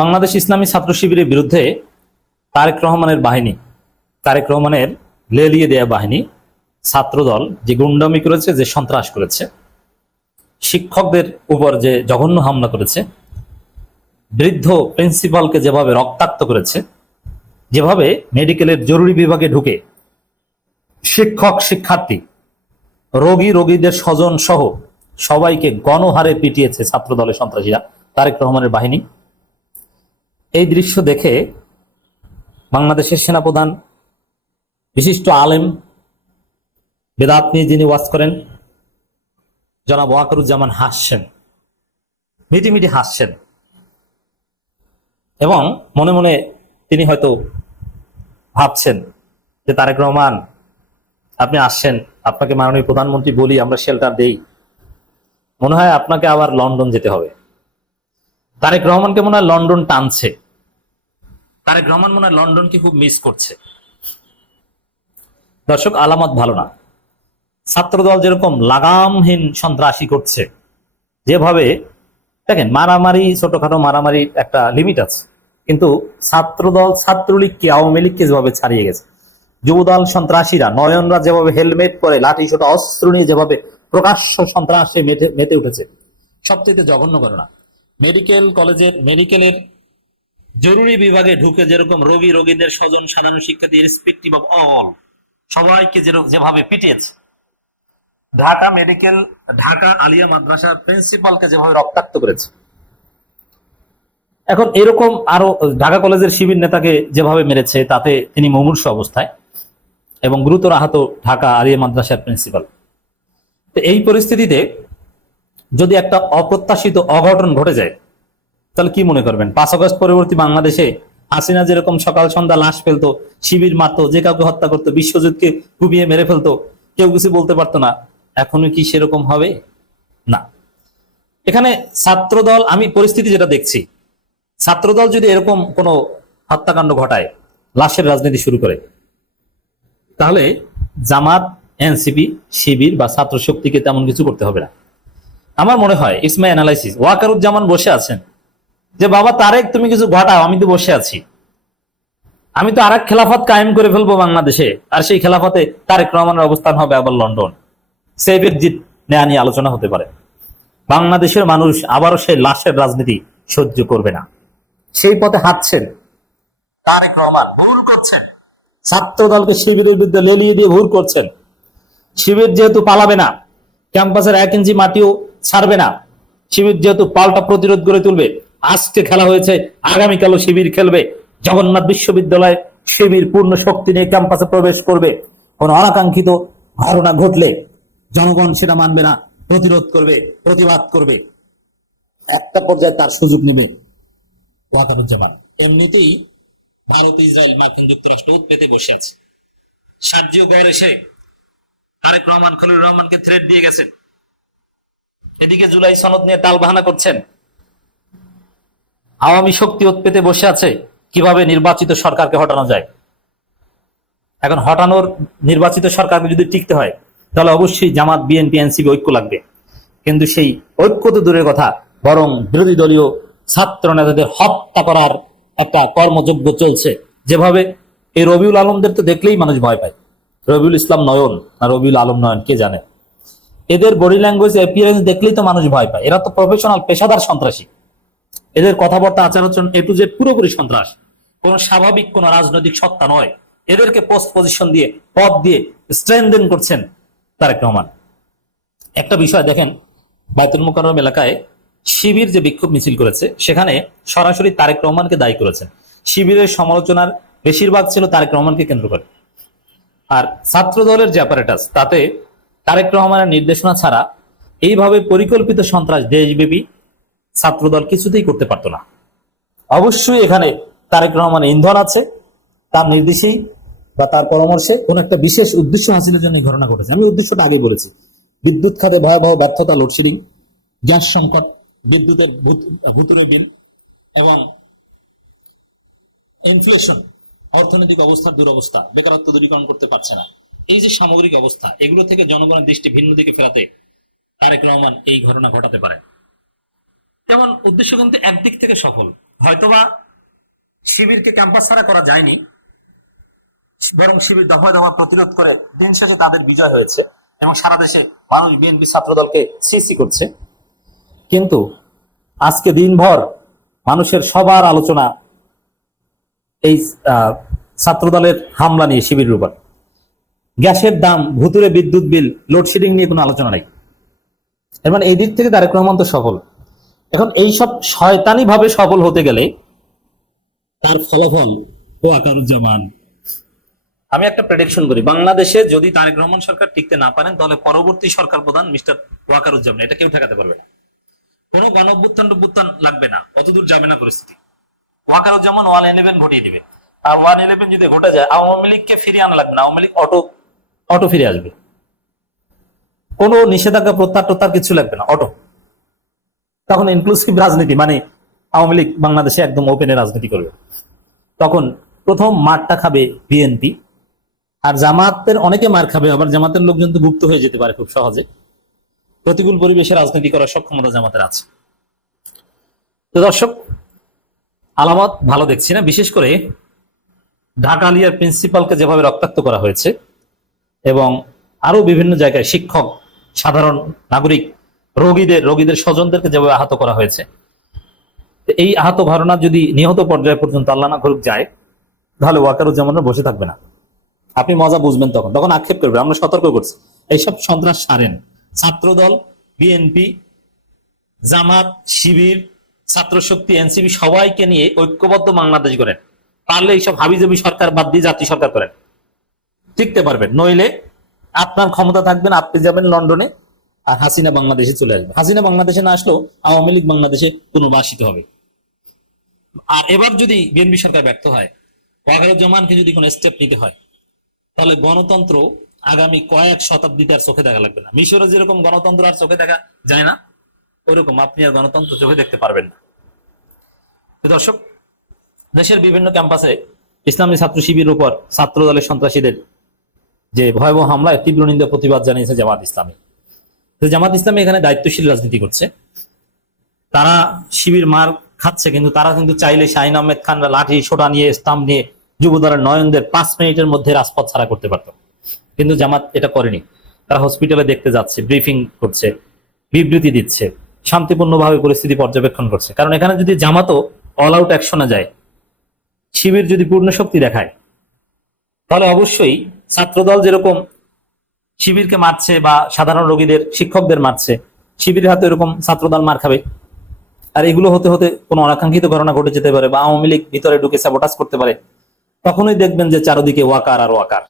বাংলাদেশ ইসলামী ছাত্র শিবিরের বিরুদ্ধে তারেক রহমানের বাহিনী, তারেক রহমানের লেলিয়ে দেয়া বাহিনী, ছাত্রদল যে গুন্ডামি করেছে, যে সন্ত্রাস করেছে, শিক্ষকদের উপর যে জঘন্য হামলা করেছে, বৃদ্ধ প্রিন্সিপালকে যেভাবে রক্তাক্ত করেছে, যেভাবে মেডিকেলের জরুরি বিভাগে ঢুকে শিক্ষক, শিক্ষার্থী, রোগীদের স্বজন সহ সবাইকে গণহারে পিটিয়েছে ছাত্র দলের সন্ত্রাসীরা, তারেক রহমানের বাহিনী। এই দৃশ্য দেখে বাংলাদেশের সেনাপ্রধান, বিশিষ্ট আলেম, বেদাত নিয়ে যিনি ওয়াজ করেন, জনাব ওয়াকারুজ্জামান হাসছেন, মিটিমিটি হাসছেন, এবং মনে মনে তিনি হয়তো ভাবছেন যে তারেক রহমান আপনি আসছেন, আপনাকে মাননীয় প্রধানমন্ত্রী বলি, আমরা শেল্টার দেই, মনে হয় আপনাকে আবার লন্ডন যেতে হবে। তারেক রহমানকে মনে হয় লন্ডন টানছে, তারেক রহমান মনে হয় লন্ডনকে খুব মিস করছে। দর্শক, আলামত ভালো না। ছাত্রদল যেরকম লাগামহীন সন্ত্রাসী করছে, যেভাবে দেখেন, মারামারি, ছোটখাটো মারামারির একটা লিমিট আছে, কিন্তু ছাত্রদল ছাত্রলীগকে, আওয়ামী লীগকে যেভাবে ছাড়িয়ে গেছে, যুবদল সন্ত্রাসীরা, নয়নরা যেভাবে হেলমেট পরে লাঠি ছোট অস্ত্র নিয়ে যেভাবে প্রকাশ্য সন্ত্রাসে মেতে উঠেছে, সবচেয়ে জঘন্য ঘটনা। মেডিকেলের জরুরি বিভাগে ঢুকে যেরকম রোগীদের স্বজন, সাধারণ শিক্ষার্থী, রেসপেক্টিভ অফ অল, সবাইকে যেভাবে পিটিয়েছে, ঢাকা আলিয়া মাদ্রাসার প্রিন্সিপালকে যেভাবে রক্তাক্ত করেছে, এখন এরকম আরো ঢাকা কলেজের শিবির নেতাকে যেভাবে মেরেছে, তাতে তিনি মুমূর্ষু অবস্থায় এবং গুরুতর আহত ঢাকা আলিয়া মাদ্রাসার প্রিন্সিপাল। তো এই পরিস্থিতিতে যদি একটা অপ্রত্যাশিত অঘটন ঘটে যায়, তাহলে কি মনে করবেন? 5 আগস্ট পরবর্তী বাংলাদেশে হাসিনা যেরকম সকাল সন্ধ্যা লাশ ফেলতো, শিবির মারতো, যে কাউকে হত্যা করতো, বিশ্বজিৎকে কুপিয়ে মেরে ফেলতো, কেউ কিছু বলতে পারতো না, এখনো কি সেরকম হবে? না। এখানে ছাত্রদল, আমি পরিস্থিতি যেটা দেখছি, ছাত্রদল যদি এরকম কোনো হত্যাকাণ্ড ঘটায়, লাশের রাজনীতি শুরু করে, তাহলে জামাত, এনসিপি, শিবির বা ছাত্র শক্তিকে তেমন কিছু করতে হবে না। আমার মনে হয়, ইটস মাই অ্যানালাইসিস, ওয়াকারুজ্জামান বসে আছেন যে বাবা তারেক তুমি কিছু ঘটাও, আমি তো বসে আছি, আমি তো আরেক খেলাফত কায়েম করে ফেলবো বাংলাদেশে, আর সেই খেলাফতে তারেক রহমানের অবস্থান হবে আবার লন্ডন। সেভ এক্সিট নেয়া নিয়ে আলোচনা হতে পারে। বাংলাদেশের মানুষ আবারও সেই লাশের রাজনীতি সহ্য করবে না। সেই পথে হাঁটছেন তারেক রহমান, ভুল করছেন, ছাত্র দলকে শিবিরের বিরুদ্ধে লেলিয়ে দিয়ে ভুল করছেন। শিবির যেহেতু পালাবে না, ক্যাম্পাসের 1 ইঞ্চি মাটিও ছাড়বে না, শিবির যেহেতু পাল্টা প্রতিরোধ গড়ে তুলবে, আজকে খেলা হয়েছে, আগামীকালও শিবির খেলবে। জগন্নাথ বিশ্ববিদ্যালয়ে শিবির পূর্ণ শক্তি নিয়ে ক্যাম্পাসে প্রবেশ করবে। কোন অনাকাঙ্ক্ষিত ঘটনা ঘটলে জনগণ সেটা মানবে না, প্রতিরোধ করবে, প্রতিবাদ করবে, একটা পর্যায়ে তার সুযোগ নেবে ওয়াকারুজ্জামান। এমনিতেই ভারত, ইসরায়েল, মার্কিন যুক্তরাষ্ট্র পেতে বসে আছে। সার্জিও গড় এসে তারেক রহমান, খলিলুর রহমানকে থ্রেট দিয়ে গেছেন, এদিকে জুলাই সনদ নিয়ে তালবাহানা করছেন। আওয়ামী শক্তি পেতে বসে আছে কিভাবে নির্বাচিত সরকারকে হটানো যায়। এখন নির্বাচিত সরকারকে যদি টিকতে হয়, তাহলে অবশ্যই জামাত, বিএনপি, এনসিপি ঐক্য লাগবে। কিন্তু সেই ঐক্য তো দূরের কথা, বরং বিরোধী দলীয় ছাত্র নেতাদের হত্যা করার একটা কর্মযজ্ঞ চলছে। যেভাবে এই রবিউল আলমদের তো দেখলেই মানুষ ভয় পায়। রবিউল ইসলাম নয়ন না রবিউল আলম নয়ন কে জানে, এদের বডি ল্যাঙ্গুয়েজ, অ্যাপিয়ারেন্স দেখলেই তো মানুষ ভয় পায়। এরা তো প্রফেশনাল, পেশাদার সন্ত্রাসী। এদের কথাবার্তা, আচার আচরণ A to Z পুরোপুরি সন্ত্রাস, কোন স্বাভাবিক কোন রাজনৈতিক সত্তা নয়। এদেরকে পোস্ট পজিশন দিয়ে, পদ দিয়ে স্ট্রেনদেন করছেন তারেক রহমান। একটা বিষয় দেখেন, বায়তুল মোকাররম এলাকায় শিবির যে বিক্ষোভ মিছিল করেছে, সেখানে সরাসরি তারেক রহমানকে দায়ী করেছেন। শিবিরের সমালোচনার বেশিরভাগ ছিল তারেক রহমানকে কেন্দ্র করে। আর ছাত্র দলের যে অ্যাপারেটাস, তাতে তারেক রহমানের নির্দেশনা ছাড়া এইভাবে পরিকল্পিত সন্ত্রাস দেশব্যাপী ছাত্রদল কিছুতেই করতে পারত না। অবশ্যই এখানে তারেক রহমানের ইন্ধন আছে, তার নির্দেশেই বা তার পরামর্শে কোন একটা বিশেষ উদ্দেশ্য হাসিলের জন্য এই ঘটনা ঘটেছে। আমি উদ্দেশ্যটা আগেই বলেছি, বিদ্যুৎ খাতে ভয়াবহ ব্যর্থতা, লোডশেডিং, গ্যাস সংকট, বিদ্যুতের ভুতুরে বিল এবং ইনফ্লেশন, অর্থনৈতিক অবস্থার দুরবস্থা, বেকারত্ব দূরীকরণ করতে পারছে না। এই যে সামগ্রিক অবস্থা, এগুলো থেকে জনগণের দৃষ্টি ভিন্ন দিকে ফেরাতে তারেক রহমান এই ঘটনা ঘটাতে পারে। যেমন উদ্দেশ্য কিন্তু একদিক থেকে সফল, হয়তোবা শিবিরকে ক্যাম্পাস ছাড়া করা যায়নি, বরং শিবির দফায় দফা প্রতিরোধ করে দিন শেষে তাদের বিজয় হয়েছে এবং সারা দেশে মানুষ বিএনপি ছাত্র দলকে সিসি করছে। কিন্তু আজকে দিনভর মানুষের সবার আলোচনা এই ছাত্র দলের হামলা নিয়ে, শিবিরের উপর। গ্যাসের দাম, ভুতুরে বিদ্যুৎ বিল, লোডশেডিং নিয়ে কোনো আলোচনা নাই। এর মানে এই দিক থেকে তারেক রহমান তো সফল। এখন এইসব শয়তানি ভাবে সফল হতে গেলে তার ফলাফল ওয়াকারুজ্জামান। আমি একটা প্রেডিকশন করি, বাংলাদেশে যদি তারেক রহমান সরকার টিকতে না পারেন, তাহলে পরবর্তী সরকার প্রধান মিস্টার ওয়াকারুজ্জামান, এটা কেউ ঠেকাতে পারবে না। কোনো গণঅভ্যুত্থান লাগবে না, অতদূর যাবে না পরিস্থিতি। ওয়াকারুজ্জামান 111 ঘটিয়ে দিবে। আর 111 যদি ঘটে যায়, আওয়ামী লীগকে ফিরিয়ে আনা লাগবে না, আওয়ামী লীগ অটো ফিরে আসবে। কোনো নিষেধাজ্ঞা প্রত্যাহার কিছু লাগবে না, অটো। তখন ইনক্লুসিভ রাজনীতি, মানে আওয়ামী লীগ বাংলাদেশে একদম ওপেনে রাজনীতি করবে। তখন প্রথম মারটা খাবে বিএনপি, আর জামাতের অনেকে মার খাবে। আবার জামাতের লোকজন তো গুপ্ত হয়ে যেতে পারে খুব সহজে। প্রতিকূল পরিবেশে রাজনীতি করার সক্ষমতা জামাতের আছে। তো দর্শক, আলামত ভালো দেখছি না। বিশেষ করে ঢাকা আলিয়ার প্রিন্সিপালকে যেভাবে রক্তাক্ত করা হয়েছে এবং আরো বিভিন্ন জায়গায় শিক্ষক, সাধারণ নাগরিক, রোগীদের স্বজনদেরকে যেভাবে আহত করা হয়েছে, এই আহত ঘটনা যদি নিহত পর্যায়ে পর্যন্ত আল্লাহ না করুক যায়, তাহলে ওয়াকারুজ্জামানরা বসে থাকবে না। আপনি মজা বুঝবেন, তখন আক্ষেপ করবে। আমরা সতর্ক করছি, এইসব সন্ত্রাস সারেন। ছাত্রদল, বিএনপি, জামাত, শিবির, ছাত্র শক্তি, এনসিপি সবাইকে নিয়ে ঐক্যবদ্ধ বাংলাদেশ করেন। পারলে এইসব হাবিজাবি সরকার বাদ দিয়ে জাতীয় সরকার করেন, টিকতে পারবেন। নইলে আপনার ক্ষমতা থাকবেন, আপনি যাবেন লন্ডনে, আর হাসিনা বাংলাদেশে চলে আসবে। হাসিনা বাংলাদেশে না আসলেও আওয়ামী লীগ বাংলাদেশে পুনর্বাসিত হবে। আর এবার যদি বিএনপি সরকার ব্যর্থ হয়, ওয়াকারুজ্জামানকে যদি কোনো স্টেপ নিতে হয়, তাহলে গণতন্ত্র আগামী কয়েক শতাব্দীতে আর চোখে দেখা লাগবে না। মিশরে যেরকম গণতন্ত্র আর চোখে দেখা যায় না, ওইরকম আপনি আর গণতন্ত্র চোখে দেখতে পারবেন না। দর্শক, দেশের বিভিন্ন ক্যাম্পাসে ইসলামী ছাত্র শিবিরের উপর ছাত্র দলের সন্ত্রাসীদের যে ভয়াবহ হামলায় তীব্র নিন্দা প্রতিবাদ জানিয়েছে জামাত ইসলামী। জামাত ইসলামী এখানে দায়িত্বশীল রাজনীতি করছে। তারা শিবির মার খাচ্ছে, কিন্তু তারা কিন্তু চাইলে শাহিন আহমেদ খানরা লাঠি সোটা নিয়ে, স্টাম্প নিয়ে যুবদলের নয়নদের 5 মিনিটের মধ্যে রাজপথ ছাড়া করতে পারত, কিন্তু জামাত এটা করেনি। তারা হসপিটালে দেখতে যাচ্ছে, ব্রিফিং করছে, বিবৃতি দিচ্ছে, শান্তিপূর্ণভাবে পরিস্থিতি পর্যবেক্ষণ করছে। কারণ এখানে যদি জামাতও অল আউট অ্যাকশনে যায়, শিবির যদি পূর্ণ শক্তি দেখায়, তাহলে অবশ্যই ছাত্রদল যেরকম শিবিরকে মারছে বা সাধারণ রোগীদের, শিক্ষকদের মারছে, শিবিরের হাতে এরকম ছাত্রদল মার খাবে। আর এগুলো হতে হতে কোনো অনাকাঙ্ক্ষিত ঘটনা ঘটে যেতে পারে, বা আওয়ামী লীগ ভিতরে ঢুকে স্যাবোটাজ করতে পারে। তখনই দেখবেন যে চারদিকে ওয়াকার আর ওয়াকার।